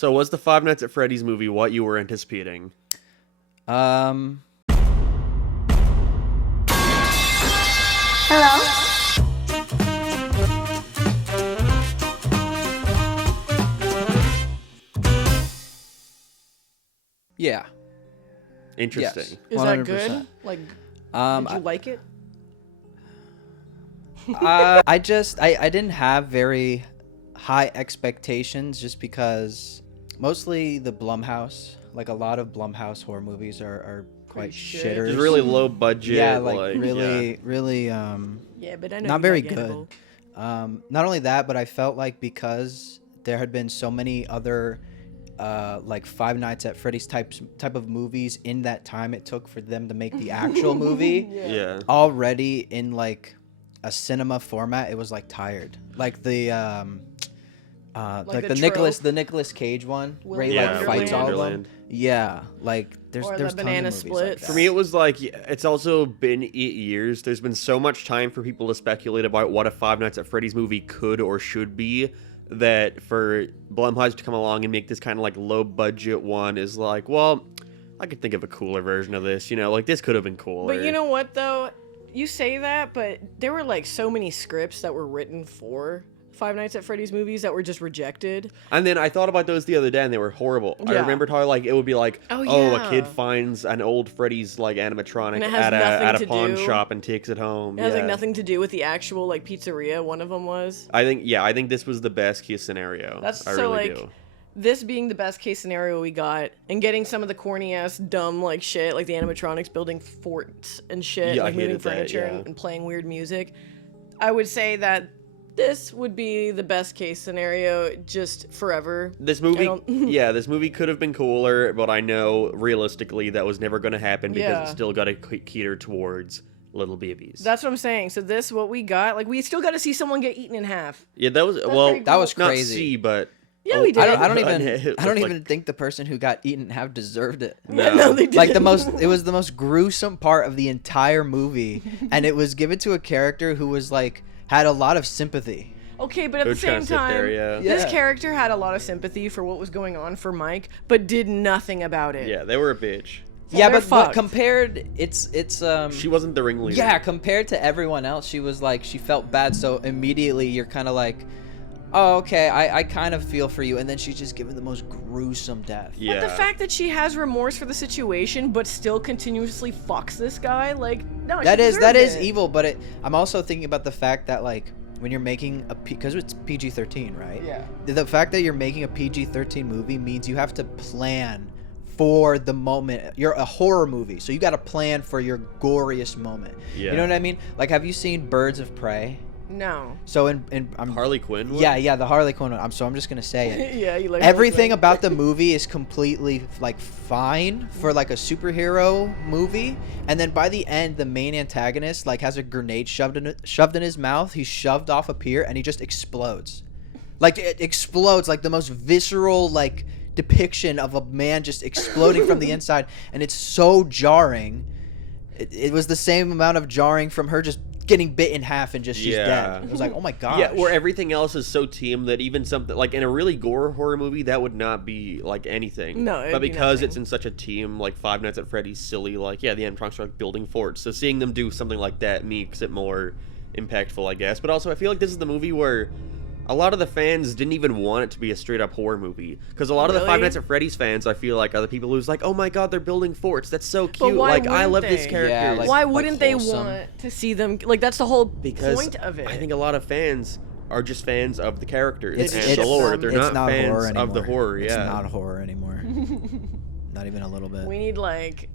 So was the Five Nights at Freddy's movie what you were anticipating? Hello? Yeah. Interesting. Yes. Is that 100%. good? Like, did you like it? I didn't have very high expectations just because mostly the Blumhouse, like a lot of Blumhouse horror movies are quite Pretty shit. shitters. Just really low budget. Yeah, like yeah. really Yeah, but I know not you very like good. Annabelle. Not only that, but I felt like because there had been so many other like Five Nights at Freddy's type of movies in that time it took for them to make the actual movie. Yeah. Already in like a cinema format, it was like tired. Like the like the the Nicolas Cage one where he Yeah, like fights all of them. Wonderland. Yeah, like there's Or the tons of Banana movies Split. like that. For me, it was like, it's also been 8 years. There's been so much time for people to speculate about what a Five Nights at Freddy's movie could or should be, that for Blumhouse to come along and make this kind of like low budget one is like, well, I could think of a cooler version of this, you know, like this could have been cooler. But you know what, though? You say that, but there were like so many scripts that were written for Five Nights at Freddy's movies that were just rejected. And then I thought about those the other day and they were horrible. I Yeah. remembered how like it would be like, Oh, a yeah. kid finds an old Freddy's like animatronic And it has at nothing a to pawn do- shop and takes it home. It has like Yeah. nothing to do with the actual like pizzeria. One of them was. I think this was the best case scenario. That's I so really like do. this being the best case scenario we got, and getting some of the corny ass dumb like shit, like the animatronics building forts and shit, Yeah, I like moving hated that, furniture yeah. and playing weird music. I would say that this would be the best case scenario just forever. This movie, don't- yeah, this movie could have been cooler, but I know realistically that was never going to happen because Yeah. it's still got to cater towards little babies. That's what I'm saying. So this, what we got, like we still got to see someone get eaten in half. Yeah, that was pretty well, That was not crazy. C, but Yeah, we did. I don't It even looked like- think the person who got eaten in half deserved it. Yeah, no, they did. Like it was the most gruesome part of the entire movie, and it was given to a character who was like had a lot of sympathy. Okay, but at the Who's trying same to sit time, there, yeah. this Yeah. character had a lot of sympathy for what was going on for Mike, but did nothing about it. yeah, they were a bitch. So Yeah, they're but fucked. compared, it's She wasn't the ringleader. yeah, compared to everyone else, she was like she felt bad, so immediately you're kind of like, oh, okay, I kind of feel for you, and then she's just given the most gruesome death. Yeah. But the fact that she has remorse for the situation, but still continuously fucks this guy, like, no, That she is deserved it. evil, but I'm also thinking about the fact that like when you're making because it's PG-13, right? Yeah. The fact that you're making a PG-13 movie means you have to plan for the moment. You're a horror movie, so you got to plan for your goriest moment. Yeah. You know what I mean? Like, have you seen Birds of Prey? No. So in Harley Quinn. one? yeah, the Harley Quinn one. So I'm just gonna say it. Yeah, you like Everything about the movie is completely like fine for like a superhero movie, and then by the end the main antagonist like has a grenade shoved in his mouth. He's shoved off a pier and he just explodes. Like it explodes, like the most visceral like depiction of a man just exploding from the inside, and it's so jarring. It was the same amount of jarring from her just getting bit in half and just she's Yeah. dead. It was like, oh my gosh. Yeah, where everything else is so tame that even something like in a really gore horror movie that would not be like anything. No, it'd but be because nothing. it's in such a team like Five Nights at Freddy's silly, like yeah, the animatronics are like building forts. So seeing them do something like that makes it more impactful, I guess. But also, I feel like this is the movie where a lot of the fans didn't even want it to be a straight up horror movie because a lot of the Five Really? Nights at Freddy's fans, I feel like, are the people who's like, oh my god, they're building forts. That's so cute. why Like I wouldn't love this they? character. Yeah, like- Why wouldn't they wholesome. want to see them? Like, that's the whole Because point of it. I think a lot of fans are just fans of the characters It's- and the lore. They're it's not fans horror of the anymore. horror. Yeah, It's not horror anymore. Not even a little bit. we need like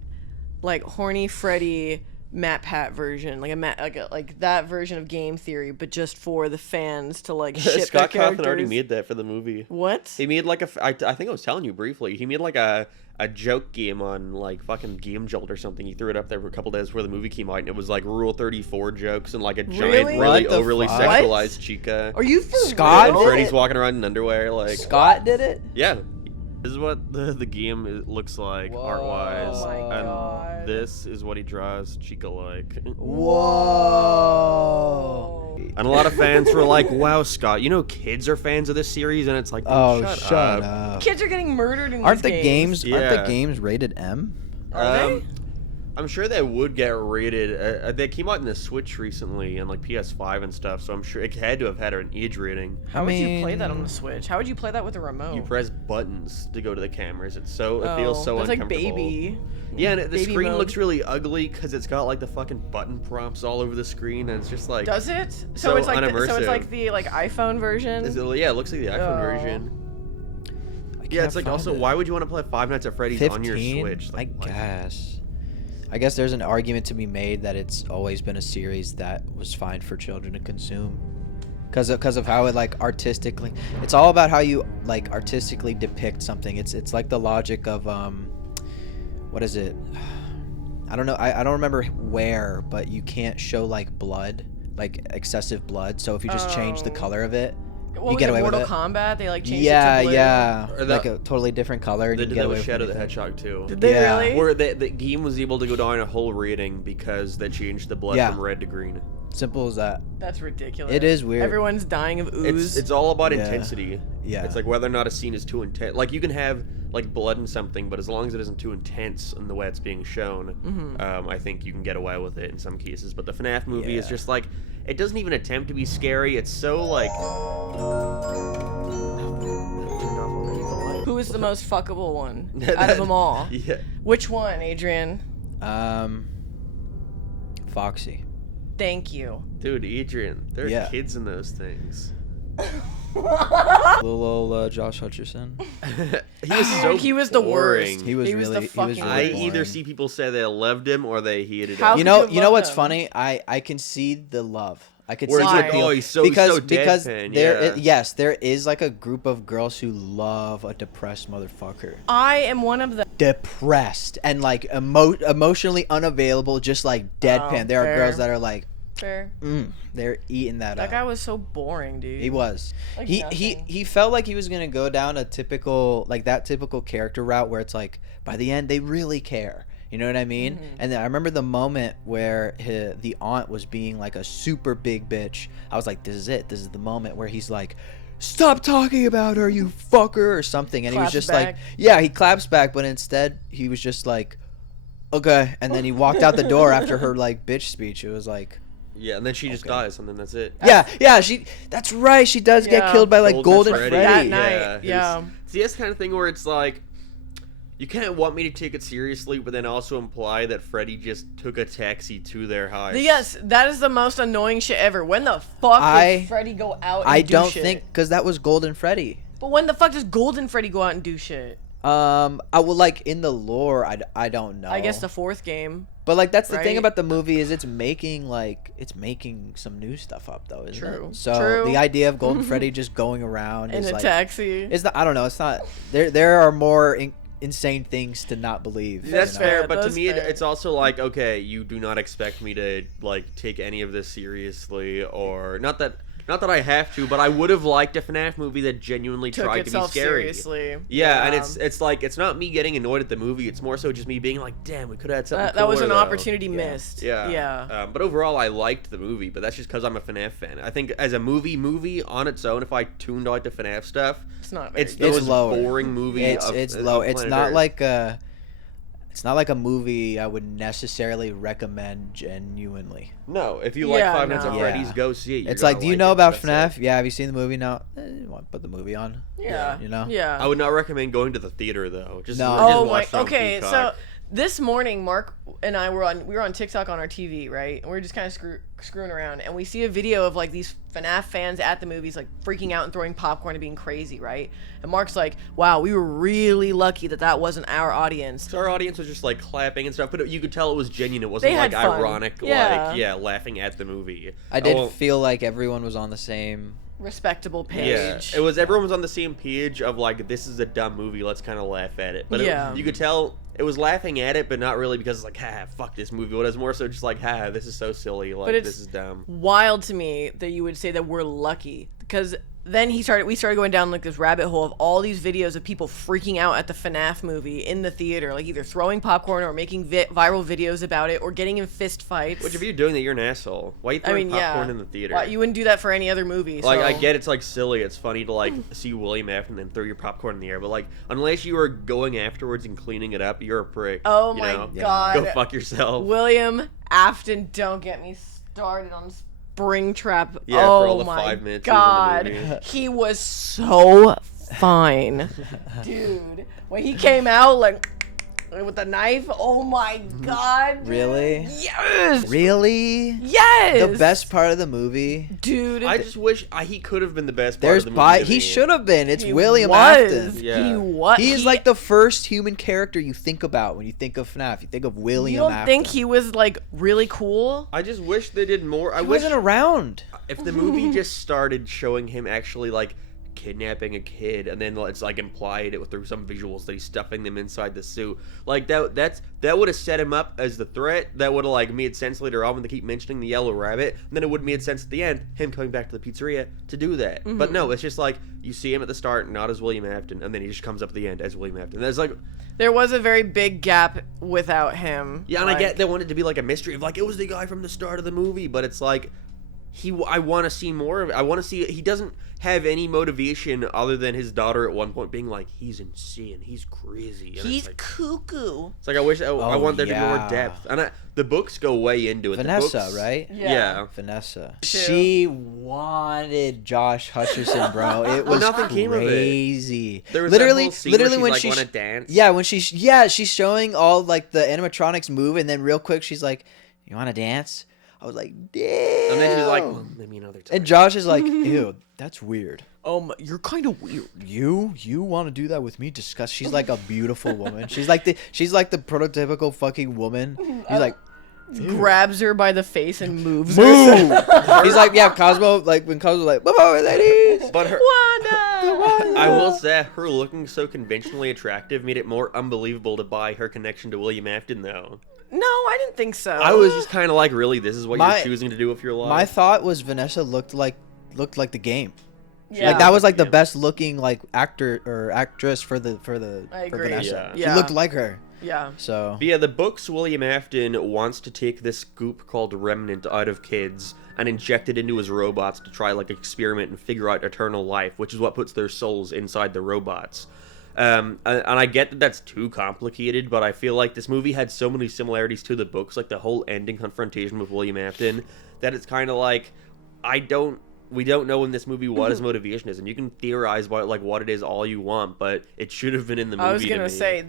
horny Freddy Matt Pat version, like that version of Game Theory, but just for the fans to like ship Scott their Cawthon characters. already made that for the movie. What? He made like I think I was telling you briefly. He made like a joke game on like fucking Game Jolt or something. He threw it up there for a couple days before the movie came out, and it was like Rule 34 jokes and like a giant, Really? really What the overly fuck? sexualized chica. Are you for Scott And real? did Freddy's it? walking around in underwear. Like Scott did it? yeah. This is what the game looks like Whoa. art-wise, Oh my and God. this is what he draws Chica like. Whoa. And a lot of fans were like, wow, Scott, you know kids are fans of this series? And it's like, Oh, shut up. Kids are getting murdered in Aren't these the games. Aren't Yeah. the games rated M? Are they? I'm sure they would get rated. They came out in the Switch recently and like PS5 and stuff, so I'm sure it had to have had an age rating. How would you play that on the Switch? How would you play that with a remote? You press buttons to go to the cameras. It feels so that's like uncomfortable. baby. Yeah, and the Baby screen mode. looks really ugly because it's got like the fucking button prompts all over the screen, and it's just like. Does it? So it's like so unimmersive. it's like the iPhone version. Yeah, it looks like the iPhone Oh. version. Yeah, it's like also, why would you want to play Five Nights at Freddy's on your 15? Switch? Like, what? I guess there's an argument to be made that it's always been a series that was fine for children to consume. Because of how it like artistically, it's all about how you like artistically depict something. It's like the logic of what is it? I don't know. I don't remember where, but you can't show like blood, like excessive blood. So if you just change the color of it, What you was get it, away with Mortal it. Kombat? They like changed Yeah, it to blue. yeah, Or like that- a totally different color. And They you did get that away with from Shadow the anything. Hedgehog too. Did they Yeah. really? Where the game was able to go down a whole rating because they changed the blood Yeah. from red to green. Simple as that. That's ridiculous. It is weird. Everyone's dying of ooze. It's all about Yeah. intensity. Yeah. It's like whether or not a scene is too intense. Like you can have like blood in something, but as long as it isn't too intense in the way it's being shown, I think you can get away with it in some cases. But the FNAF movie is Yeah. just like it doesn't even attempt to be scary. It's so like. Who is the most fuckable one out of them all? Yeah. Which one, Adrian? Foxy. Thank you. Dude, Adrian, there are Yeah. kids in those things. Little old Josh Hutcherson. He was so He was the boring. worst. He was the really fucking I boring. either see people say they loved him or they hated How him. You could know, you you know love what's him? funny? I can see the love. I could Where see it's the like, appeal. oh, he's so because deadpan, there yeah. yes, there is like a group of girls who love a depressed motherfucker. I am one of them. Depressed and like emotionally unavailable, just like deadpan. Oh, There are fair. girls that are like, Fair. they're eating that That up. guy was so boring, dude. He was. Like he nothing. he felt like he was gonna go down a typical like that typical character route where it's like by the end they really care. You know what I mean? And then I remember the moment where the aunt was being like a super big bitch. I was like, this is it. This is the moment where he's like, stop talking about her, you fucker, or something. And he was Claps just back. like, yeah, he claps back, but instead he was just like, okay. And then he walked out the door after her like bitch speech. It was like, Yeah, and then she just dies, and then that's it. yeah, that's right. She does Yeah. get killed by like Golden Freddy. Freddy. That night, it was- yeah. See, that's the kind of thing where it's like, you can't want me to take it seriously, but then also imply that Freddy just took a taxi to their house. Yes, that is the most annoying shit ever. When the fuck did Freddy go out and I do don't shit? think because that was Golden Freddy. But when the fuck does Golden Freddy go out and do shit? I will like in the lore. I don't know. I guess the fourth game. But like that's the thing right? about the movie is it's making some new stuff up though, isn't True. it? So True. the idea of Golden Freddy just going around In is a like taxi. it's not. I don't know. It's not. There are more insane things to not believe. That's you know? fair, Yeah, but to that's me, fair. it's also like, okay, you do not expect me to like take any of this seriously, or not that I have to, but I would have liked a FNAF movie that genuinely Took tried to be itself scary. seriously. Yeah, and it's like it's not me getting annoyed at the movie. It's more so just me being like, damn, we could have had something. that was cooler, an though. opportunity missed. Yeah. Yeah. But overall, I liked the movie, but that's just because I'm a FNAF fan. I think as a movie on its own, if I tuned out the FNAF stuff, It's not very it's the good. It's most lower. boring movie. It's low. It's not like a. It's not like a movie I would necessarily recommend genuinely. No, if you like Yeah, Five Nights at no. Freddy's, Yeah. go see it. You're It's like, gonna do you like know it, about that's FNAF? it. Yeah, have you seen the movie? No. You want to put the movie on? Yeah. You know? Yeah. I would not recommend going to the theater though. Just No. just Oh my. watch it on Okay, so Peacock. this morning, Mark and I were on TikTok on our TV, right? And we are just kind of screwing around, and we see a video of like these FNAF fans at the movies, like freaking out and throwing popcorn and being crazy, right? And Mark's like, "Wow, we were really lucky that wasn't our audience." So our audience was just like clapping and stuff, but you could tell it was genuine. It wasn't They like had fun. ironic, Yeah. laughing at the movie. I did well, feel like everyone was on the same. Respectable Yeah, page. it was. Everyone was on the same page of like, this is a dumb movie. Let's kind of laugh at it. But Yeah. you could tell it was laughing at it, but not really because it's like, ha, fuck this movie. It was more so just like, ha, this is so silly. Like, But it's this is dumb. wild to me that you would say that we're lucky because then we started going down like this rabbit hole of all these videos of people freaking out at the FNAF movie in the theater, like either throwing popcorn or making viral videos about it or getting in fist fights. Which, if you're doing that, you're an asshole. Why are you throwing popcorn in the theater? Well, you wouldn't do that for any other movie. Like, so. I get it's like silly, it's funny to like see William Afton and then throw your popcorn in the air, but like unless you are going afterwards and cleaning it up, you're a prick. Oh you my know? god. Go fuck yourself. William Afton, don't get me started on Springtrap. Yeah, oh for all the my 5 minutes god. he was in the movie. He was so fine. Dude, when he came out like with the knife, oh my god. Dude. Really? Yes. Really? Yes. The best part of the movie. Dude. I just wish he could have been the best part of the movie. He should have been. It's He William was. Afton. Yeah. He was. He's like the first human character you think about when you think of FNAF. You think of William You don't Afton. think he was like really cool? I just wish they did more. I He wish wasn't around. if the movie just started showing him actually like kidnapping a kid, and then it's like implied it through some visuals that he's stuffing them inside the suit, like that would have set him up as the threat. That would have like made sense later on when they keep mentioning the yellow rabbit, and then it would have made sense at the end, him coming back to the pizzeria to do that. But no, it's just like you see him at the start not as William Afton, and then he just comes up at the end as William Afton. There's like There was a very big gap without him. and I get they wanted to be like a mystery of like it was the guy from the start of the movie, but it's like I want to see more of it. I want to see he doesn't have any motivation other than his daughter at one point being like, he's insane, he's crazy, and He's it's like, cuckoo. it's like I wish I want there to be more yeah. depth, and the books go way into it. Vanessa, the books, right? Yeah. Vanessa. Too. She wanted Josh Hutcherson, bro. It was nothing came of it. crazy. There was literally, that whole scene where literally she's when like, she's want to dance. yeah, when she's showing all like the animatronics move, and then real quick she's like, "You want to dance?" I was like, "Damn!" And then she's like, well, maybe another time. and Josh is like, "Ew, that's weird." You're kind of weird. You want to do that with me? Disgust. She's like a beautiful woman. She's like the prototypical fucking woman. He's like, Grabs her by the face and moves move. her. He's like, yeah, Cosmo. Like when Cosmo's like, "Whoa, ladies." But her, Wanda. I will say, her looking so conventionally attractive made it more unbelievable to buy her connection to William Afton, though. No, I didn't think so. I was just kind of like, really, this is what My- you're choosing to do with your life? My thought was Vanessa looked like the game. Yeah. Like that was like the Yeah. best looking like actor or actress for I for agree. Vanessa. Yeah. She looked like her. Yeah. So But yeah, the books, William Afton wants to take this goop called Remnant out of kids and inject it into his robots to try like experiment and figure out eternal life, which is what puts their souls inside the robots. And I get that that's too complicated, but I feel like this movie had so many similarities to the books, like the whole ending confrontation with William Afton, that it's kind of like we don't know in this movie what his motivation is, and you can theorize about like what it is all you want, but it should have been in the movie. I was gonna say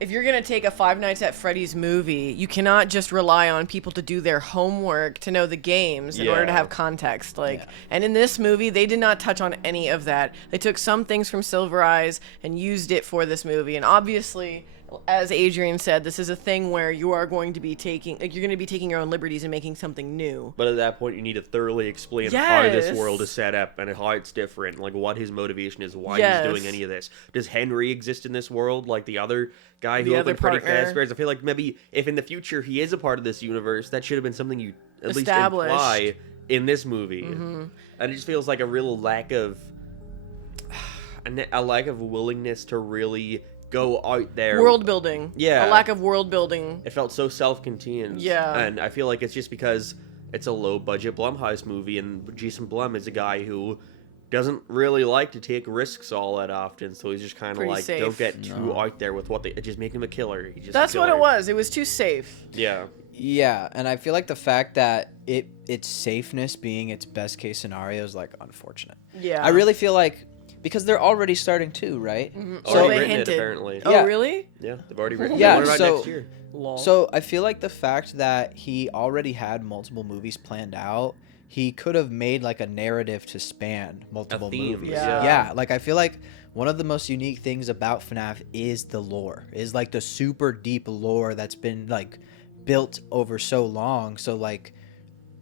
if you're gonna take a Five Nights at Freddy's movie, you cannot just rely on people to do their homework to know the games in order to Yeah. have context. Like, Yeah. and in this movie, they did not touch on any of that. They took some things from Silver Eyes and used it for this movie, and obviously, as Adrian said, this is a thing where you are going to be taking your own liberties and making something new. But at that point, you need to thoroughly explain how this Yes. world is set up and how it's different, like what his motivation is, why Yes. he's doing any of this. Does Henry exist in this world, like the other guy who The other opened Freddy partner. Fazbear's? I feel like maybe if in the future he is a part of this universe, that should have been something you at least Established. imply in this movie. And it just feels like a real lack of a lack of willingness to really go out there. World building. Yeah. A lack of world building. It felt so self-contained. Yeah. And I feel like it's just because it's a low-budget Blumhouse movie, and Jason Blum is a guy who doesn't really like to take risks all that often, so he's just kind of Pretty like, safe. don't get too out there with what they just make him a killer. He's just That's a what it killer. was. It was too safe. Yeah. yeah, and I feel like the fact that its safeness being its best case scenario is like unfortunate. Yeah. I really feel like because they're already starting too, right? So Already they written hinted. it, apparently. Oh, Yeah. really? Yeah, they've already written Yeah, it. What about so- next year? Lol. So I feel like the fact that he already had multiple movies planned out, he could have made like a narrative to span multiple theme, movies. yeah. Yeah, like I feel like one of the most unique things about FNAF is the lore, is like the super deep lore that's been like built over so long. So like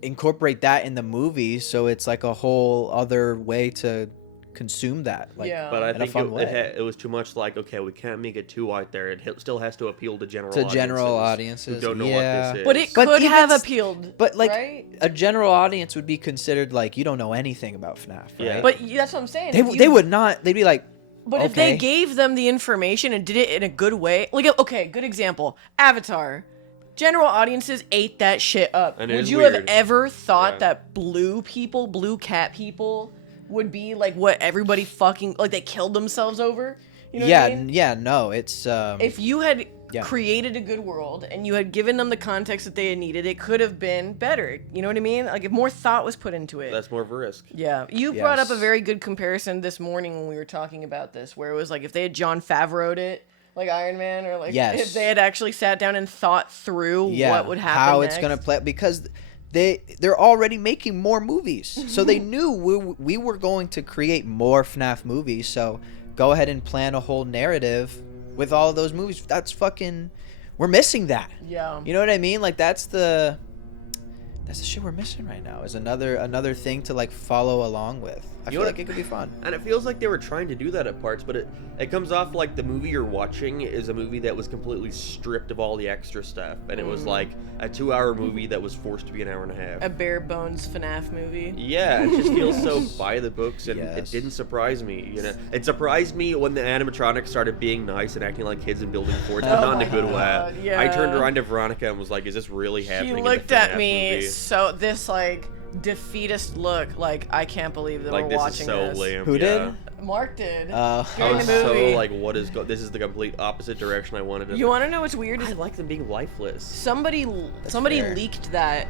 incorporate that in the movie, so it's like a whole other way to consume that. Like, Yeah. But I in a think fun way. it was too much like, okay, we can't make it too out there. It still has to appeal to general To audiences. general audiences, who don't know yeah. what this is. But it But could even have s- appealed. But like right? a general audience would be considered like you don't know anything about FNAF, right? Yeah. But that's what I'm saying. they, If you- they would not. They'd be like, But if they okay. gave them the information and did it in a good way, like, okay, good example, Avatar. General audiences ate that shit up. And it Would is you have weird. ever thought Yeah. that blue cat people, would be like what everybody fucking like they killed themselves over? You know yeah, what I mean? yeah, no, it's If you had Yeah. created a good world and you had given them the context that they had needed, it could have been better. You know what I mean? Like if more thought was put into it. That's more of a risk. Yeah, you brought up a Yes. very good comparison this morning when we were talking about this, where it was like if they had John Favreau'd it, like Iron Man, or like Yes. if they had actually sat down and thought through yeah, what would happen, how next. it's gonna play because they're already making more movies, so they knew we were going to create more FNAF movies. So go ahead and plan a whole narrative with all of those movies. That's fucking, we're missing that. Yeah. You know what I mean? Like that's the shit we're missing right now. Is another thing to like follow along with. I feel know like what- it could be fun. And it feels like they were trying to do that at parts, but it comes off like the movie you're watching is a movie that was completely stripped of all the extra stuff, and it was like a 2-hour movie that was forced to be an hour and a half. A bare bones FNAF movie. Yeah, it just feels so by the books, and Yes. it didn't surprise me. You know, it surprised me when the animatronics started being nice and acting like kids and building forts, but not in a good way. God, yeah. I turned around to Veronica and was like, "Is this really He happening?" looked in the at FNAF me movie? so this like defeatist look, like I can't believe that Like we're this watching is so this. lame. Who yeah. did? Mark did. I During was the movie. so like, "What is this is the complete opposite direction I wanted to." You want to know what's weird? I Is like them being lifeless. somebody fair. leaked that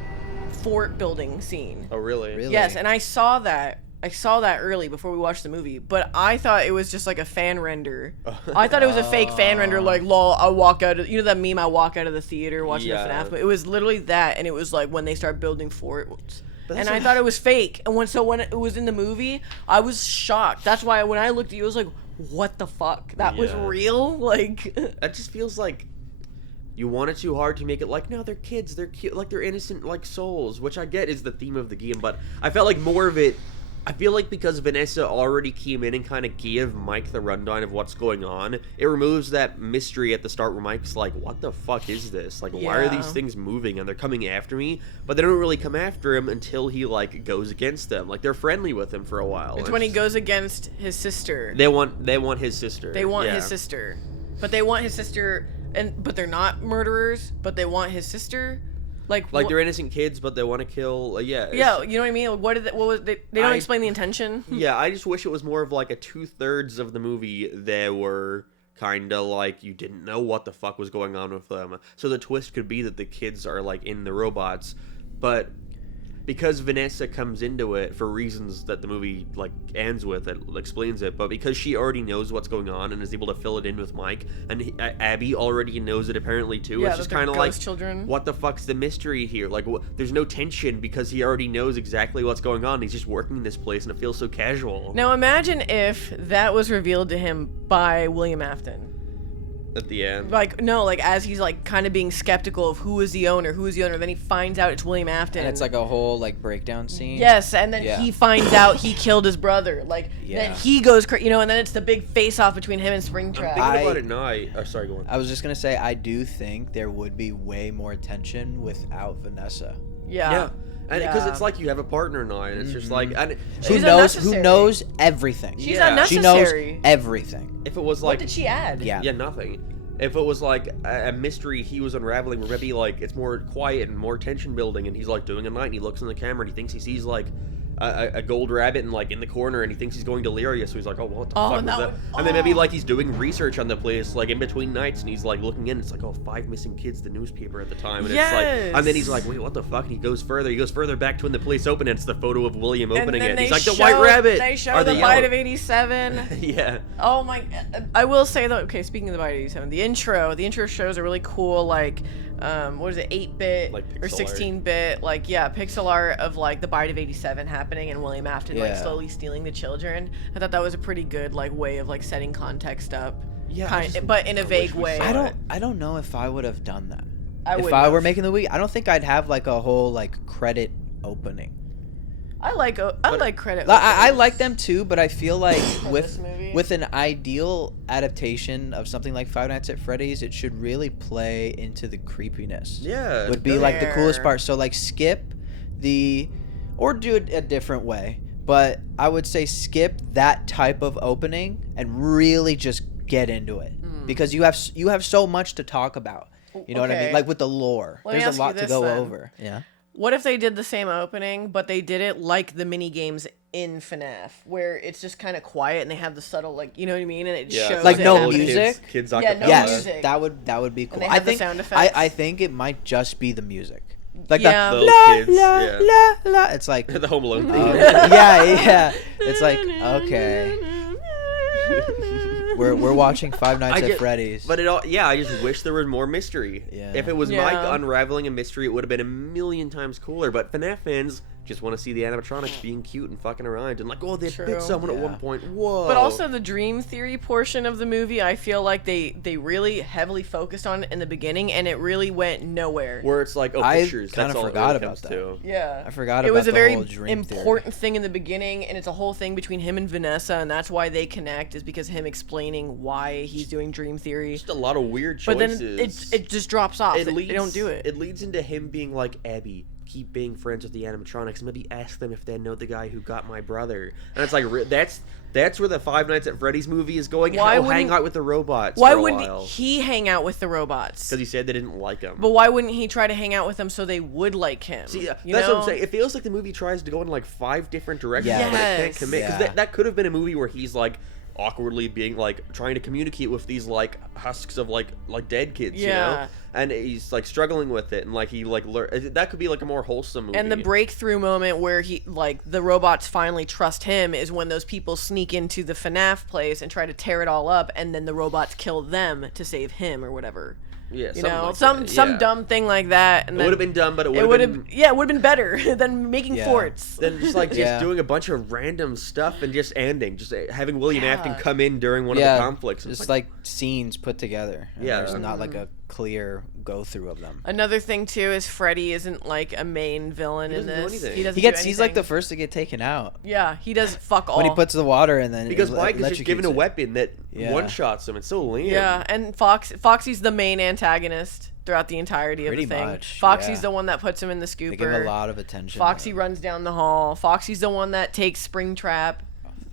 fort building scene. Oh really? Really? Yes, and I saw that. I saw that early before we watched the movie, but I thought it was just like a fan render. I thought it was a fake fan render, like, lol, I walk out of, you know that meme, I walk out of the theater watching Yeah. the FNAF movie? It was literally that, and it was like when they start building forts. But And that's I thought it was fake. And when it was in the movie, I was shocked. That's why when I looked at you, I was like, what the fuck? That was Yeah. real? Like, It just feels like you want it too hard to make it like, no, they're kids, they're cute, like they're innocent like souls, which I get is the theme of the game, but I felt like more of it. I feel like because Vanessa already came in and kind of gave Mike the rundown of what's going on, it removes that mystery at the start where Mike's like, what the fuck is this? Like, why are Yeah. these things moving and they're coming after me? But they don't really come after him until he, like, goes against them. Like, they're friendly with him for a while. it's when he goes against his sister. They want his sister. They want Yeah. his sister. But they want his sister, but they're not murderers, but they want his sister. Like Like, they're innocent kids, but they want to kill, yeah. it's- yeah, you know what I mean? Like, what was they don't I- explain the intention. Yeah, I just wish it was more of like a 2/3 of the movie that were kind of like you didn't know what the fuck was going on with them. So the twist could be that the kids are like in the robots, but because Vanessa comes into it for reasons that the movie like ends with, it explains it, but because she already knows what's going on and is able to fill it in with Mike, and Abby already knows it apparently too. Yeah, It's that just they're kind of like, ghost children. what the fuck's the mystery here? Like, there's no tension because he already knows exactly what's going on. He's just working in this place, and it feels so casual. Now imagine if that was revealed to him by William Afton. At the end. Like no, like as he's like kind of being skeptical of who is the owner, then he finds out it's William Afton. And it's like a whole like breakdown scene. yes, and then Yeah. he finds out he killed his brother. Like Yeah. then he goes, and then it's the big face off between him and Springtrap. Thinking I- about it now, sorry, go on. I was just gonna say I do think there would be way more tension without Vanessa. Yeah. And because Yeah. it's like you have a partner now, and it's just like, and Who She's knows? unnecessary. Who knows everything? She's Yeah. She knows unnecessary. everything. if it was What like, did she add? Yeah. yeah, nothing. If it was like a mystery he was unraveling, where maybe like it's more quiet and more tension building, and he's like doing a night, and he looks in the camera and he thinks he sees like a gold rabbit and like in the corner, and he thinks he's going delirious, so he's like, oh, what the fuck was and that that? would- And then maybe oh. like he's doing research on the place like in between nights, and he's like looking in, it's like, oh, 5 missing kids, the newspaper at the time, and it's like, and then he's like, wait, what the fuck? And he goes further back to when the place opened, and it's the photo of William And opening then it. they He's like, the show- white rabbit. They show or the the bite yellow- of 87. Yeah. Oh my! I will say though. Okay, speaking of the bite of 87, the intro shows a really cool like, what is it, 8-bit Like or pixel art. 16-bit, like yeah, pixel art of like the bite of 87 happening and William Afton like Yeah. slowly stealing the children. I thought that was a pretty good like way of like setting context up. Yeah, But in a I vague wish we way. saw I don't know if I would have done that. I If would I have. were making the movie, I don't think I'd have like a whole like credit opening. I like credit. I like them too, but I feel like this movie? with an ideal adaptation of something like Five Nights at Freddy's, it should really play into the creepiness. Yeah. Would be like the coolest Fair. part. So like skip or do it a different way. But I would say skip that type of opening and really just get into it because you have so much to talk about. You know what I mean? Okay. Like with the lore, Let me there's ask a you lot to this go then. over. Yeah. What if they did the same opening, but they did it like the mini games in FNAF, where it's just kind of quiet and they have the subtle, like, you know what I mean, and it shows Like it no happening. music? Kids Yeah, no Yes, music. that would be cool. they I have the think sound effects. I think it might just be the music, like Yeah. the Those la kids, la yeah. la la. It's like The Home Alone theme. yeah. It's like okay, we're watching Five Nights at Freddy's. But I just wish there was more mystery. Yeah. If it was Yeah. Mike unraveling a mystery, it would have been a million times cooler. But FNAF fans just want to see the animatronics being cute and fucking around and like, oh, they True. bit someone at Yeah. one point. Whoa. But also the dream theory portion of the movie, I feel like they really heavily focused on it in the beginning, and it really went nowhere. where it's like, oh, I pictures. kinda That's all forgot it really about comes that. to. Yeah, I forgot it about was a the very whole dream theory. important thing in the beginning, and it's a whole thing between him and Vanessa, and that's why they connect, is because him explaining why he's doing dream theory. Just a lot of weird But choices. then it just drops off. They don't do it. It leads into him being like, Abby, keep being friends with the animatronics. Maybe ask them if they know the guy who got my brother. And it's like, that's where the Five Nights at Freddy's movie is going. Why Hang wouldn't- out with the robots Why for a wouldn't while. he hang out with the robots? Because he said they didn't like him. But why wouldn't he try to hang out with them so they would like him? See, that's you what know? I'm saying. It feels like the movie tries to go in like 5 different directions, Yes. but it can't commit. Because Yeah. that could have been a movie where he's like awkwardly being like trying to communicate with these like husks of like dead kids, you know, Yeah. and he's like struggling with it, and like he like that could be like a more wholesome movie. And the breakthrough moment where the robots finally trust him is when those people sneak into the FNAF place and try to tear it all up, and then the robots kill them to save him or whatever. yeah, You something know, like some that. Yeah. dumb thing like that. And It then would have been dumb, but it it would have been. it would have been better than making Yeah. forts. Then just Yeah. doing a bunch of random stuff and just ending, just having William Yeah. Afton come in during one of the conflicts. And just it's like scenes put together. And Yeah. there's not like a clear go through of them. Another thing too is Freddy isn't like a main villain in doesn't do this. anything. He doesn't. He's like anything. the first to get taken out Yeah, he does fuck all. when he puts the water and then because it Mike is just given a electrocutes it. weapon that Yeah. one shots him. It's so lame. Yeah, and Foxy's the main antagonist throughout the entirety Pretty of the thing. much, Foxy's yeah. the one that puts him in the They give scooper. a lot of attention. Foxy runs down the hall. Foxy's the one that takes Springtrap.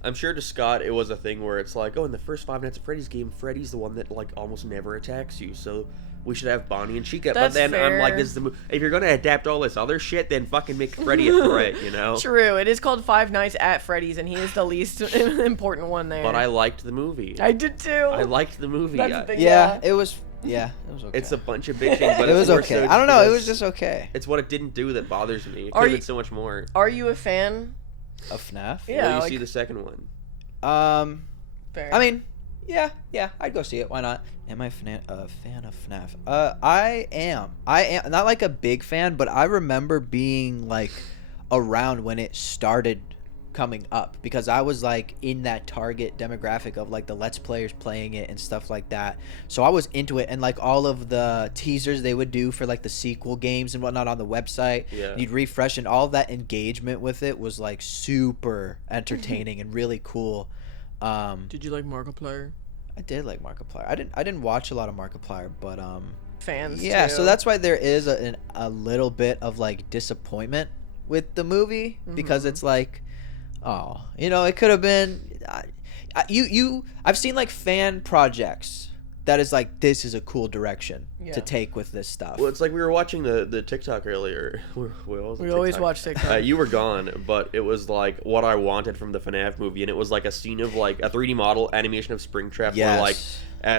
I'm sure to Scott it was a thing where it's like, oh, in the first Five Nights at Freddy's game, Freddy's the one that like almost never attacks you, so we should have Bonnie and Chica. That's but then I'm like, fair. this is the if you're gonna adapt all this other shit, then fucking make Freddy a threat, you know? True, it is called Five Nights at Freddy's, and he is the least important one there. But I liked the movie. I did too. I liked the movie. That's the thing. Yeah, it was okay. It's a bunch of bitching, but it it's was more okay. so I don't know. It because was just okay. It's what it didn't do that bothers me. It Are could have you- been so much more. Are you a fan? A FNAF. Yeah, Will you like- see the second one? Fair. I mean, yeah, I'd go see it. Why not? Am I a fan of FNAF? I am not like a big fan, but I remember being like around when it started coming up because I was like in that target demographic of like the Let's Players playing it and stuff like that. So I was into it, and like all of the teasers they would do for like the sequel games and whatnot on the website, Yeah. you'd refresh, and all that engagement with it was like super entertaining and really cool. Did you like Markiplier? I did like Markiplier. I didn't watch a lot of Markiplier, but Fans. yeah. too. So that's why there is a little bit of like disappointment with the movie because it's like, oh, you know, it could have been. I've seen like fan projects that is like this is a cool direction Yeah. to take with this stuff. Well, it's like we were watching the TikTok earlier. We always watch TikTok. You were gone, but it was like what I wanted from the FNAF movie, and it was like a scene of like a 3D model animation of Springtrap where like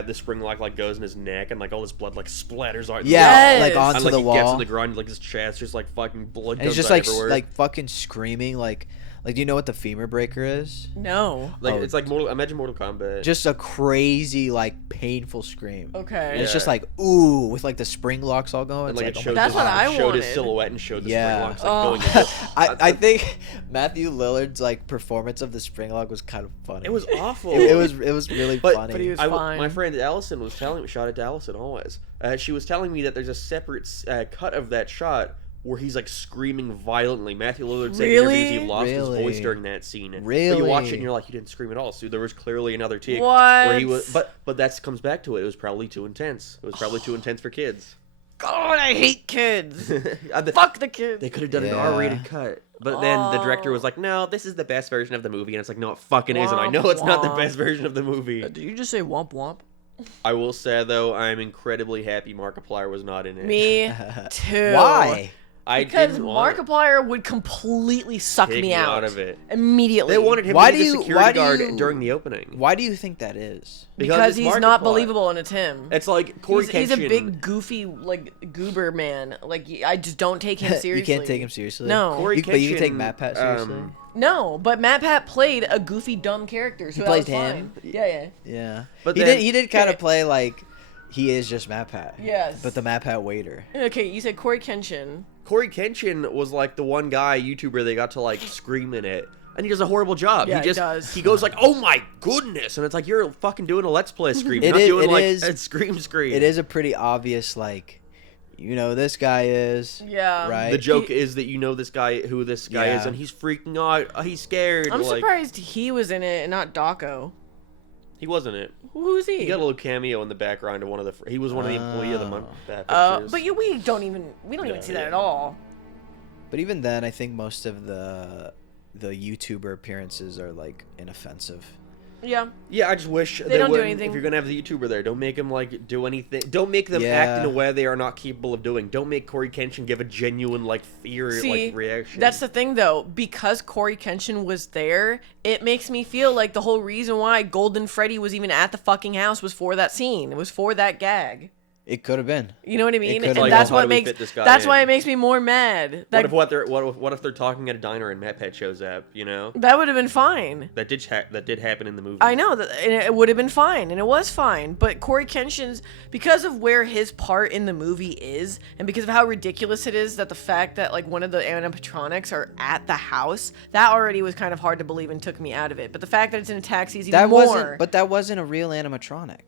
the spring lock like goes in his neck and like all this blood like splatters out. Yeah, Yes. like and onto like the he wall. gets on the ground, like his chest just like fucking blood and it's goes just out like everywhere. like fucking screaming like do you know what the femur breaker is? No. Like Oh. it's like imagine Mortal Kombat. Just a crazy like painful scream. Okay. And it's just Yeah. like ooh with like the spring locks all going. and It's like it oh my showed That's his, what I showed his wanted. silhouette and showed the Yeah. spring locks like Oh. going into I think Matthew Lillard's like performance of the spring lock was kind of funny. It was awful. it was really But- funny. But he was I fine. my friend Allison was telling me, shout out to Allison always. She was telling me that there's a separate cut of that shot where he's like screaming violently. Matthew Lillard said in Really? interviews he lost his Really? voice during that scene. But Really? you watch it and you're like, you didn't scream at all. So there was clearly another take where he was. What? But that comes back to it. It was probably too intense. It was probably too intense for kids. God, I hate kids. Fuck. Fuck the kids. They could have done an Yeah. R-rated cut. But then the director was like, no, this is the best version of the movie. And it's like, no, it fucking isn't. I know it's not the Womp best version of the movie. Did you just say womp womp? I will say, though, I'm incredibly happy Markiplier was not in it. Me too. Why? I Because didn't want Markiplier would completely suck take me out of it. immediately. They wanted him Why to be do the you- security why do guard you- during the opening. Why do you think that is? because it's he's not Markiplier. believable and it's him. It's like Corey He's a Kenshin. big goofy like goober man. Like I just don't take him seriously. You can't take him seriously. No. Corey But you can take Kenshin, Matt Pat seriously. No, but Matt Pat played a goofy dumb character. So He that was played him? fine. Yeah. Yeah. But he then- did. He did kind of play like he is just Matt Pat. Yes. But the Matt Pat waiter. Okay, you said Corey Kenshin. Corey Kenshin was like the one guy YouTuber they got to like scream in it, and he does a horrible job. Yeah, he he just does. he goes like, "Oh my goodness," and it's like you're fucking doing a Let's Play scream. You're It not is- doing it like is- a scream. It is a pretty obvious like, you know, this guy is. Yeah. Right. The joke is that you know this guy, who this guy is, Yeah. and he's freaking out. He's scared. I'm like, surprised he was in it and not Daco. he wasn't it. Who's he? He got a little cameo in the background of one of the. He was one of the employee of the month. But we don't even see that at all. But even then, I think most of the YouTuber appearances are like inoffensive. Yeah. Yeah, I just wish They don't do wouldn't- anything. If you're gonna have the YouTuber there, don't make him like do anything. Don't make them Yeah. act in a way they are not capable of doing. Don't make Corey Kenshin give a genuine like fear See, like reaction. that's the thing though. Because Corey Kenshin was there, it makes me feel like the whole reason why Golden Freddy was even at the fucking house was for that scene. It was for that gag. It could have been. You know what I mean? could And like, that's how what do we makes fit this guy that's why in? it makes me more mad. That what if they're talking at a diner and Matt Pat shows up? You know that would have been fine. that did happen in the movie. I know that and it would have been fine, and it was fine. But Corey Kenshin's, because of where his part in the movie is, and because of how ridiculous it is that the fact that like one of the animatronics are at the house, that already was kind of hard to believe and took me out of it. But the fact that it's in a taxi is even That more. wasn't. But that wasn't a real animatronic.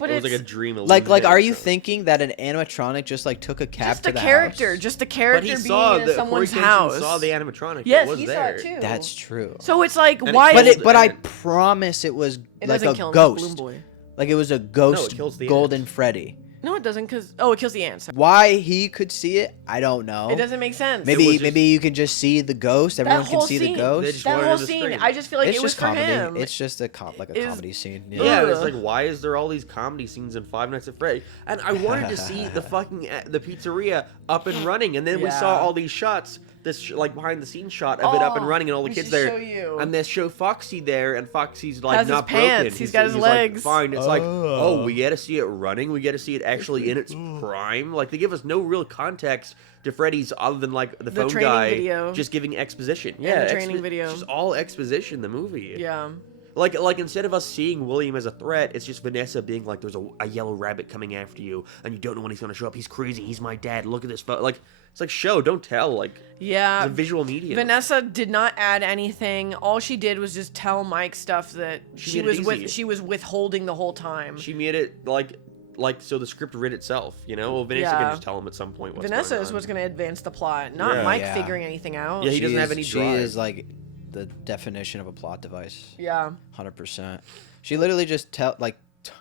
But It was it's like a dream. Like, illusion are or you something. thinking that an animatronic just like took a cab just to a the character, house? just a But character he being saw in the someone's Corey Kenshin house. saw the animatronic. Yes, that was he there. saw it too. That's true. So it's like, And it why? killed But I Ed. promise it was It like doesn't a kill him, it's ghost. Balloon Boy. Like it was a ghost kills the Golden ants. Freddy. No, it doesn't, because it kills the ants. Why he could see it, I don't know. It doesn't make sense. Maybe was just- maybe you can just see the ghost. Everyone can whole see the scene. They ghost. just That wanted whole him to scene, scream. I just feel like It's it was just for comedy. him. It's just a Is- comedy scene. Yeah, it's Ugh. like, why is there all these comedy scenes in Five Nights at Freddy? And I wanted to see the fucking the pizzeria up and running, and then we saw Yeah. all these shots, this like behind the scenes shot of it up and Oh, running, and all the we kids should there. show you. And they show Foxy there, and Foxy's like Has his not pants, broken. he's got his like, legs. fine. It's like, Oh. oh, we get to see it running. We get to see it actually in its prime. Like they give us no real context to Freddy's other than like the phone training guy video. just giving exposition. And Yeah, the training video. It's just all exposition. The movie. Yeah. Like instead of us seeing William as a threat, it's just Vanessa being like, "There's a yellow rabbit coming after you, and you don't know when he's gonna show up. He's crazy. He's my dad. Look at this photo." Like it's like show, don't tell. Like it's Yeah. a visual medium. Vanessa did not add anything. All she did was just tell Mike stuff that She made it easy. she was withholding the whole time. She made it like so the script writ itself. You know, well, Vanessa Yeah. can just tell him at some point what's Vanessa going is on. what's going to advance the plot, not Yeah. Mike Yeah. figuring anything out. Yeah, he doesn't have any She drive. is like the definition of a plot device. Yeah. 100%. She literally just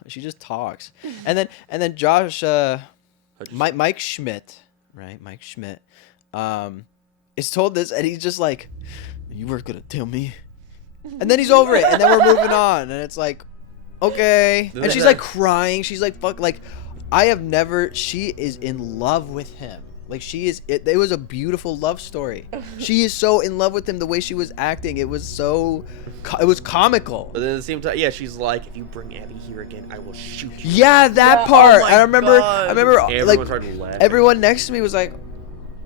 she just talks. And then Josh Mike Schmidt, right? Mike Schmidt is told this, and he's just like, "You weren't going to tell me." And then he's over it, and then we're moving on, and it's like, okay. And she's like crying. She's like, fuck, like she is in love with him. Like it was a beautiful love story. She is so in love with him, the way she was acting. It was comical. But then at the same time, yeah, she's like, "If you bring Abby here again, I will shoot you." Yeah, that Yeah, part. oh my I remember God. Everyone like started laughing. everyone next to me was like,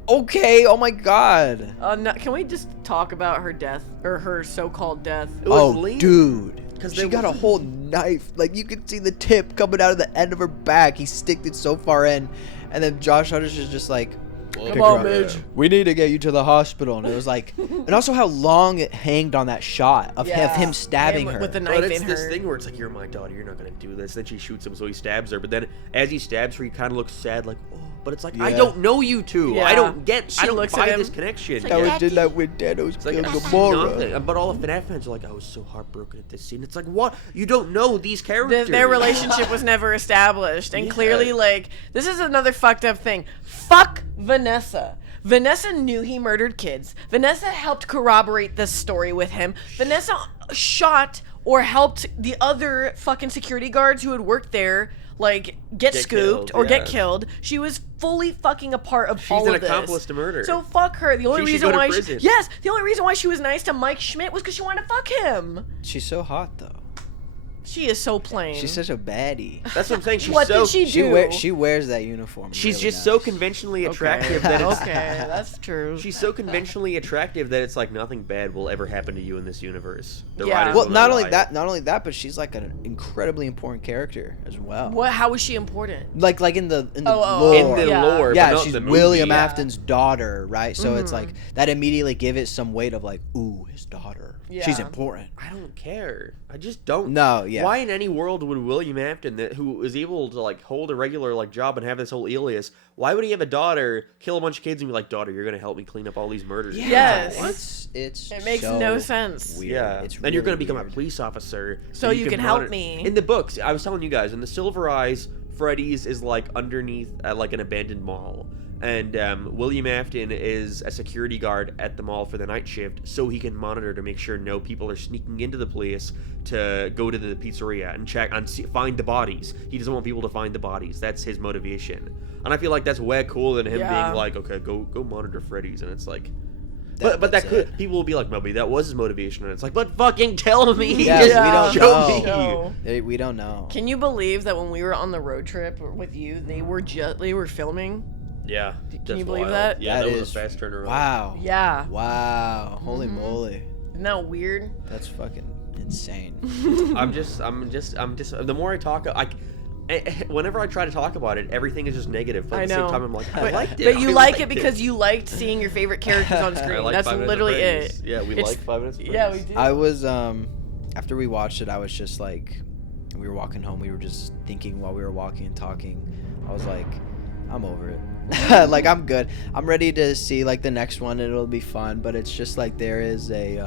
okay, oh my God. No, can we just talk about her death, or her so-called death? It was Oh, lame. dude. 'Cause She there got a was- whole knife. Like, you could see the tip coming out of the end of her back. He sticked it so far in. And then Josh Hutcher's is just like, Well, Come on, yeah. Midge. we need to get you to the hospital. And it was like, and also how long it hanged on that shot of him stabbing Him her. with the But knife it's in this her. thing where it's like, "You're my daughter. You're not gonna do this." Then she shoots him, so he stabs her. But then, as he stabs her, he kind of looks sad, like, "Oh." But it's like, Yeah. I don't know you two. Yeah. I don't get. She I don't looks buy at him. this connection. like, Daddy. did that with Thanos It's like, killed I see Gamora. nothing. But all the FNAF fans are like, I was so heartbroken at this scene. It's like, what? You don't know these characters. Their relationship was never established, and Yeah. clearly, like, this is another fucked up thing. Fuck Vanessa. Vanessa knew he murdered kids. Vanessa helped corroborate this story with him. Vanessa shot or helped the other fucking security guards who had worked there, like, get scooped killed, or yeah. get killed. She was fully fucking a part of all an of this. accomplice to murder. So fuck her. The only She should reason go to why prison. yes, the only reason why she was nice to Mike Schmidt was because she wanted to fuck him. She's so hot though. She is so plain. She's such a baddie. That's what I'm saying. She's What so. did she do? She wears that uniform. She's really just nice. so conventionally attractive that it's. Okay, that's true. She's so conventionally attractive that it's like nothing bad will ever happen to you in this universe. The Yeah. writers Well, will not lie. only that, but she's like an incredibly important character as well. What? How was she important? Like in the Oh, lore. in the Yeah. lore. but Yeah, not she's in the movie. William Yeah. Afton's daughter, right? So it's Mhm. like that immediately give it some weight of like, ooh, his daughter. She's Yeah. important. I don't care. I just don't. No, yeah. Why in any world would William Afton, who is able to like hold a regular like job and have this whole alias, why would he have a daughter, kill a bunch of kids, and be like, daughter, you're gonna help me clean up all these murders? Yes. What? It's It makes so no sense. Weird. Yeah, It's and you're gonna really become a weird. police officer, So you can help me. In the books, I was telling you guys, in the Silver Eyes, Freddy's is like underneath like an abandoned mall, and William Afton is a security guard at the mall for the night shift, so he can monitor to make sure no people are sneaking into the place to go to the pizzeria and check and find the bodies. He doesn't want people to find the bodies. That's his motivation, and I feel like that's way cooler than him Yeah. being like, okay, go monitor Freddy's, and it's like. That- But that that's could it. people will be like, maybe that was his motivation, and it's like, but fucking tell me, Yeah, just we don't show know. me. No. We don't know. Can you believe that when we were on the road trip with you, they were filming? Yeah, Can you that's believe wild. that? Yeah, that was is a fast turnaround. Wow. Yeah. Wow. Holy Mhm. moly. Isn't that weird? That's fucking insane. I'm just. The more I talk, whenever I try to talk about it, everything is just negative. But I at the same know. time, I'm like, I But, liked it. but you I like liked it because you liked seeing your favorite characters on I screen. like That's 5 Minutes of literally Freddy's. it. Yeah, we It's- like 5 Minutes of Yeah, we Freddy's. do. I was after we watched it, I was just like, we were walking home. We were just thinking while we were walking and talking. I was like, I'm over it. Like I'm good. I'm ready to see like the next one. It'll be fun. But it's just like there is a.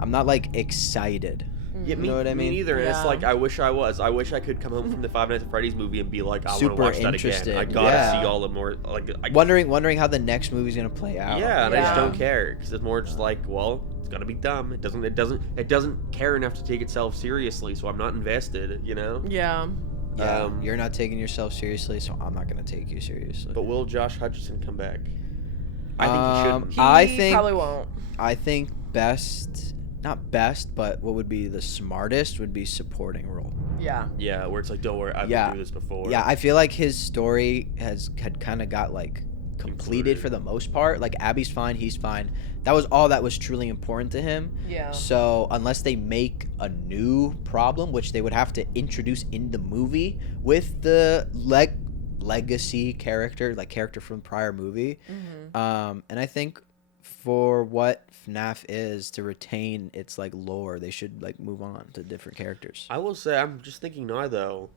I'm not like excited. Yeah, You know what I me mean? neither. And it's Yeah. like I wish I was. I wish I could come home from the 5 Nights at Freddy's movie and be like, I want to Super watch that again. interested, I gotta yeah. see all the more like. Wondering how the next movie's gonna play out. Yeah, and I just Yeah. don't care because it's more just like, well, it's gonna be dumb. It doesn't care enough to take itself seriously, so I'm not invested. You know. Yeah. Yeah, you're not taking yourself seriously, so I'm not gonna take you seriously. But will Josh Hutcherson come back? I think he shouldn't. He I think probably won't. I think not best, but what would be the smartest would be supporting role. Yeah. Yeah, where it's like, don't worry, I've Yeah. been through this before. Yeah, I feel like his story had kind of got like completed Concluded. for the most part. Like Abby's fine, he's fine. That was all that was truly important to him. Yeah. So unless they make a new problem, which they would have to introduce in the movie with the legacy character, like character from prior movie, and I think for what FNAF is to retain its like lore, they should like move on to different characters. I will say, I'm just thinking now though.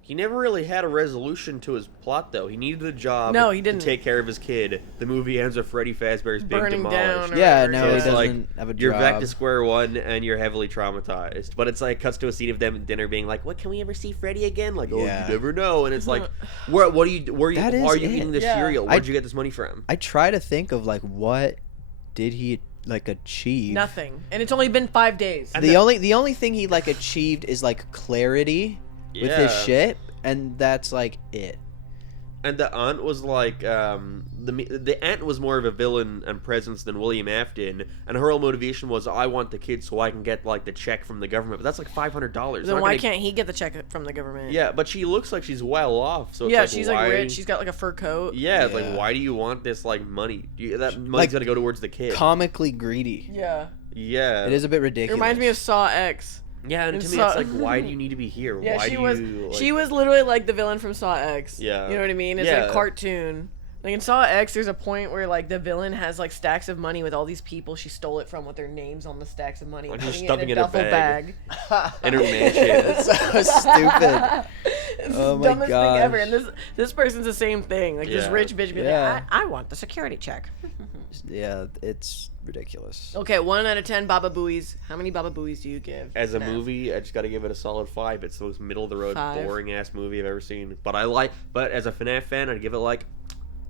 He never really had a resolution to his plot, though. He needed a job No, he didn't. to take care of his kid. The movie ends with Freddy Fazbear's being Burning demolished. down. Or Yeah, whatever. no, So he it's doesn't like, have a job. You're back to square one, and you're heavily traumatized. But it's like cuts to a scene of them at dinner being like, "What, can we ever see Freddy again?" Like, "Oh, Yeah. you never know." And it's like, "What are you? That is are you it. eating this Yeah. cereal? Where'd you get this money from?" I try to think of like what did he like achieve. Nothing. And it's only been 5 days. And The only thing he like achieved is like clarity with his Yeah. shit, and that's like it. And the aunt was like, the aunt was more of a villain and presence than William Afton, and her whole motivation was, I want the kid so I can get like the check from the government. But that's like $500. Then why can't he get the check from the government? Yeah, but she looks like she's well off. So it's Yeah, like, she's why... like rich. She's got like a fur coat. Yeah, it's Yeah. like, why do you want this like money? That money's Like, gonna go towards the kid. Comically greedy. Yeah. Yeah, It is a bit It ridiculous. reminds me of Saw X. Yeah, and to It's me, so- it's like, why do you need to be here? Yeah, why she do was you, like... she was literally like the villain from Saw X. Yeah. You know what I mean? It's Yeah. like a cartoon. Like in Saw X, there's a point where like the villain has like stacks of money with all these people she stole it from with their names on the stacks of money, Like, and just putting it stuffing in it a in a duffel bag. in her mansion. so stupid. It's Oh my dumbest thing ever. gosh. And this person's the same thing. Like this Yeah. rich bitch being Yeah. like, I want the security check. Yeah, it's ridiculous. Okay, 1 out of 10 Baba Booies. How many Baba Booies do you give? As a FNAF? movie, I just got to give it a solid 5. It's the most middle of the road, 5. boring ass movie I've ever seen. But as a FNAF fan, I'd give it like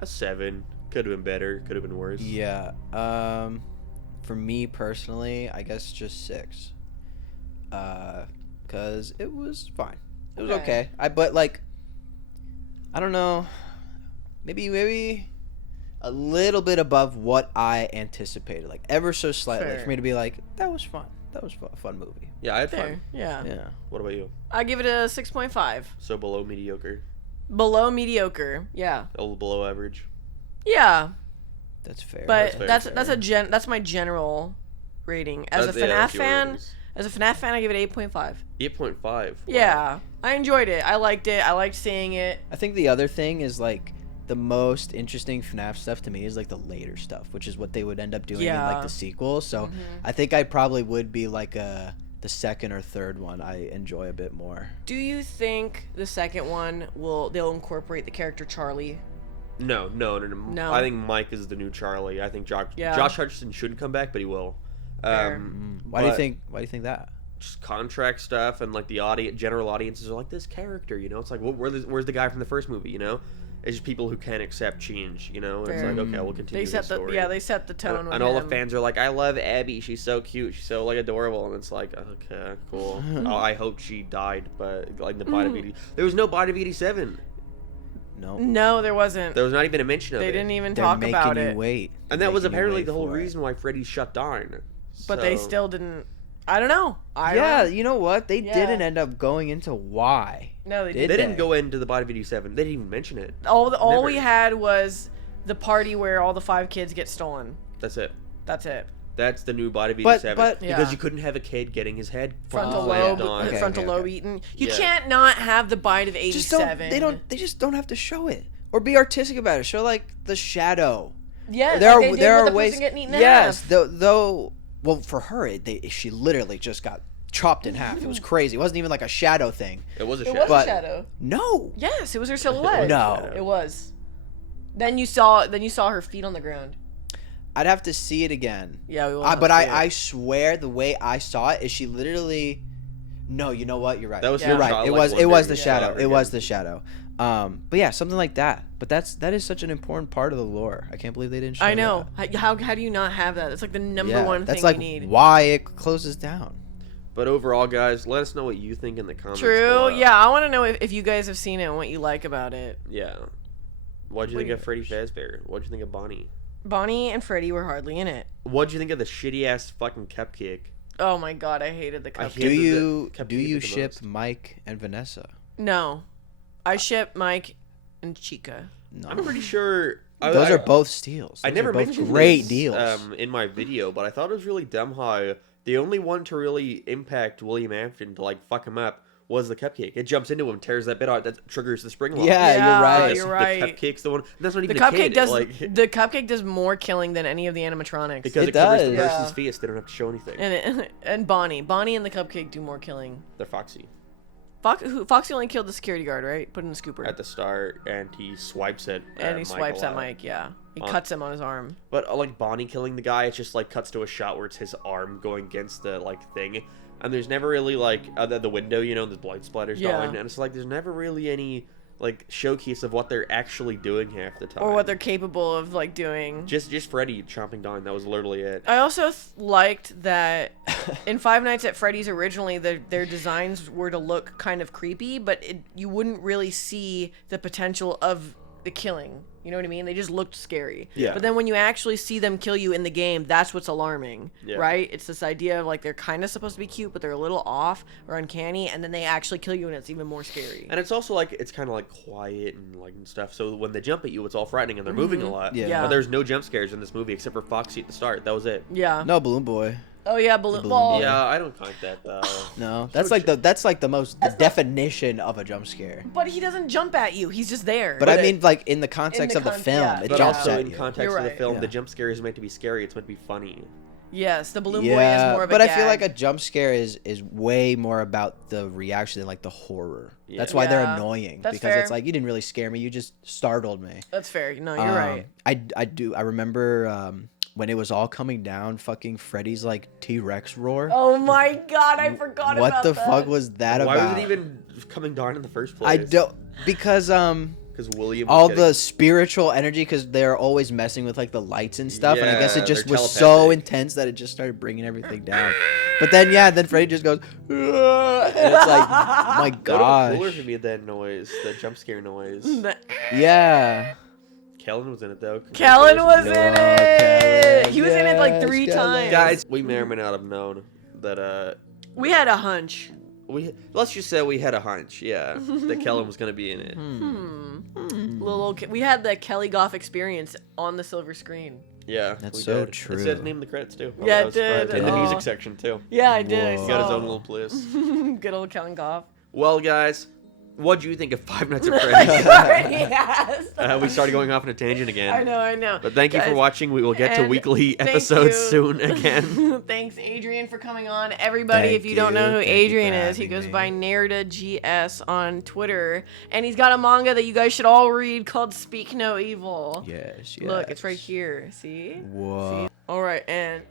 a 7. Could have been better. Could have been worse. Yeah. For me personally, I guess just 6. Cause it was fine. It was okay. But like, I don't know. Maybe a little bit above what I anticipated, like ever so slightly, Fair. for me to be like, that was fun. That was a fun movie. Yeah, I had Fair. fun. Yeah. Yeah. What about you? I give it a 6.5. So below mediocre. Below mediocre. Yeah. Below average. Yeah. That's fair. But fair, that's my general rating. As a That's- yeah, FNAF that's your fan, ratings. as a FNAF fan, I give it 8.5. 8.5. Wow. Yeah. I enjoyed it. I liked it. I liked seeing it. I think the other thing is like the most interesting FNAF stuff to me is like the later stuff, which is what they would end up doing in like Yeah. the sequel. So I think I probably would be like the second or third one I enjoy a bit more. Do you think the second one they'll incorporate the character Charlie? No. No. I think Mike is the new Charlie. I think Josh Hutcherson should come back, but he will. Fair. Why do you but think that? Just contract stuff and like the general audiences are like this character, you know? It's like, where's the guy from the first movie, you know? It's just people who can't accept change, you know? It's Fair. like, okay, we'll continue They set this story. they set the tone with And all the him. fans are like, I love Abby. She's so cute. She's so like adorable. And it's like, okay, cool. Oh, I hope she died, but like the Bite of 80. There was no Bite of 87. No. No, there wasn't. There was not even a mention of They it. didn't even They're talk making about you it. wait. And that was Making you apparently wait the whole for it. reason why Freddy shut down. But they So- still didn't. I don't know. Yeah, you know what? They Yeah. didn't end up going into why. No, they Did They didn't. didn't go into the Bite of 87. They didn't even mention it. All Never. we had was the party where all the 5 kids get stolen. That's it. That's it. That's the new Bite of But- 87. but- because Yeah. you couldn't have a kid getting his head Frontal slammed lobe, on. Okay, frontal okay, lobe okay. eaten. You Yeah. can't not have the bite of Just 87. don't. They just don't have to show it or be artistic about it. Show like the shadow. Yeah, there like are they did there with are the ways. person getting eaten in Yes, half. though. Well, for her, she literally just got chopped in half. It was crazy. It wasn't even like a shadow thing. It was a It shadow. was But- a shadow. No. Yes, it was her silhouette. No. It was. Then you saw her feet on the ground. I'd have to see it again. Yeah, we will. But I swear the way I saw it is she literally. No, you know what? You're right. That was You're your right. childlike It was wonder the you saw shadow. her It was again. the shadow. But yeah, something like that. But that is such an important part of the lore. I can't believe they didn't show I know. that. How do you not have that? It's like the number Yeah, one that's thing like you need. why it closes down. But overall, guys, let us know what you think in the comments. True. below. Yeah, I want to know if you guys have seen it and what you like about it. Yeah. What'd you What think do of Freddy Fazbear? What'd you think of Bonnie? Bonnie and Freddy were hardly in it. What'd you think of the shitty ass fucking cupcake? Oh my god, I hated the I cupcake. hate- Do the you cupcake the ship most. Mike and Vanessa? No, I ship Mike and Chica. No. I'm pretty sure. Those are both steals. I Those never are both mentioned great this, deals. in my video, but I thought it was really dumb how the only one to really impact William Afton to like fuck him up was the cupcake. It jumps into him, tears that bit out, that triggers the spring lock. Yeah, you're right. You're right. The cupcake's the one. That's not The even a cupcake kid. does like, the cupcake does more killing than any of the animatronics. because It it covers the does. person's Yeah. face. They don't have to show anything. and Bonnie and the cupcake do more killing. They're Foxy Foxy only killed the security guard, right? Put in the scooper. at the start, and he swipes it. And he Mike swipes a at lot. Mike, yeah. He On- cuts him on his arm. But like Bonnie killing the guy, it just like cuts to a shot where it's his arm going against the like thing, and there's never really like the window, you know, the blood splatters Yeah. going, and it's like there's never really any like showcase of what they're actually doing half the time, Or what they're capable of, like, doing. just Freddy chomping down. That was literally it. I also liked that in Five Nights at Freddy's originally, their designs were to look kind of creepy, but you wouldn't really see the potential of the killing. You know what I mean? They just looked scary. Yeah. But then when you actually see them kill you in the game, that's what's alarming, Yeah. right? It's this idea of like they're kind of supposed to be cute, but they're a little off or uncanny, and then they actually kill you, and it's even more scary. And it's also like it's kind of like quiet and like and stuff. So when they jump at you, it's all frightening, and they're moving a lot. Yeah. Yeah. But there's no jump scares in this movie except for Foxy at the start. That was it. Yeah. No, Balloon Boy. Oh yeah, balloon. balloon Well, boy. Yeah, I don't count that though. No, that's like the definition of a jump scare. but he doesn't jump at you. He's just there. But I mean, like in the context the of the con- film, yeah. it But jumps also at in you. context You're of the right. film, Yeah. the jump scare isn't meant to be scary. It's meant to be funny. Yes, the balloon boy is more of a but I gag. feel like a jump scare is way more about the reaction than like the horror. Yeah. That's why they're Yeah, annoying that's because it's fair. like you didn't really scare me, you just startled me. That's fair. No, you're right. I remember when it was all coming down, fucking Freddy's like T-Rex roar. Oh my god, I forgot What about the that. fuck was that Why about? was it even coming down in the first place? I don't because Because William was all getting- the spiritual energy because they're always messing with like the lights and stuff, and I guess Yeah, it just they're was so telepathic. intense that it just started bringing everything down. But then then Freddy just goes, and it's like, my That would have been cooler gosh, if it made that noise, that jump scare noise. yeah. Kellen was in it though. Kellen was in Oh, it. Kellen. He was in it like Yes, 3 Kellen. times. Guys, we may or may not have known that We had a hunch. let's just say we had a hunch, yeah, that Kellen was gonna be in it. We had the Kelly Goff experience on the silver screen. Yeah, That's we so did. true. It said name in the credits too. Yeah, I it was surprised. did. In the Oh. music section too. Yeah, I did. I Whoa. He got his saw. own little place. Good old Kellen Goff. Well, guys, what do you think of Five Nights at He Freddy's? already has. We started going off on a tangent again. I know. But thank you for Guys, watching. We will get to and weekly thank episodes you. soon again. Thanks, Adrian, for coming on. Everybody, Thank if you don't know you. who Thank you for Adrian is, he having goes me. by NerdaGS on Twitter. And he's got a manga that you guys should all read called Speak No Evil. Yes, Look, it's right here. See? Whoa. See? All right, and...